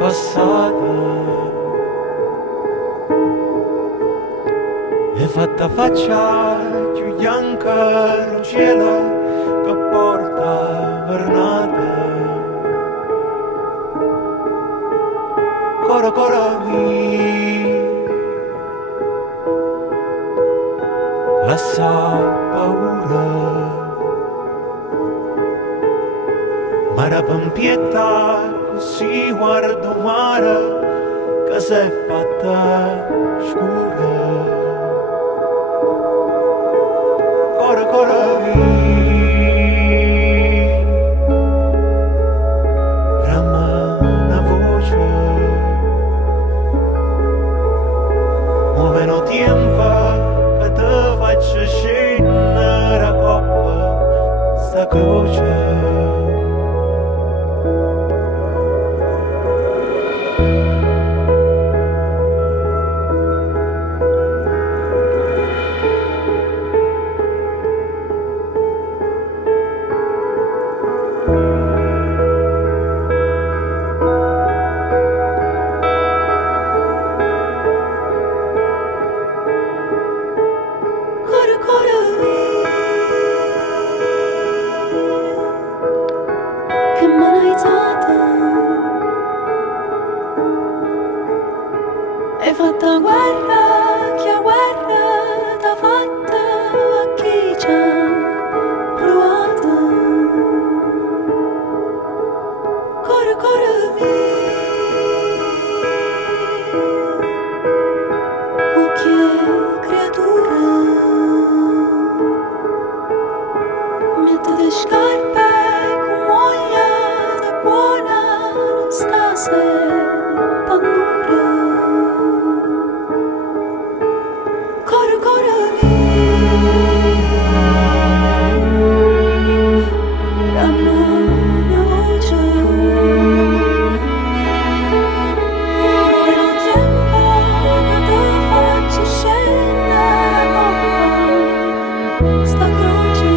passata e fatta faccia più bianca il cielo che porta vernata. Cora cora mi la sa paura, ma la pampietta così guardo mare che si è fatta scura. Cora cora mi rama una voce, muovono tempo che te faccio scendere a coppa sta croce. Hai fatta guerra, che guerra t'ha fatta a chi ci ha provato. Cora cora oh che creatura, mettete scarpe con voglia da buona, non sta sempre paura. Cora cora rama una voce, meno tempo che te faccio scendere a coppa sta croce.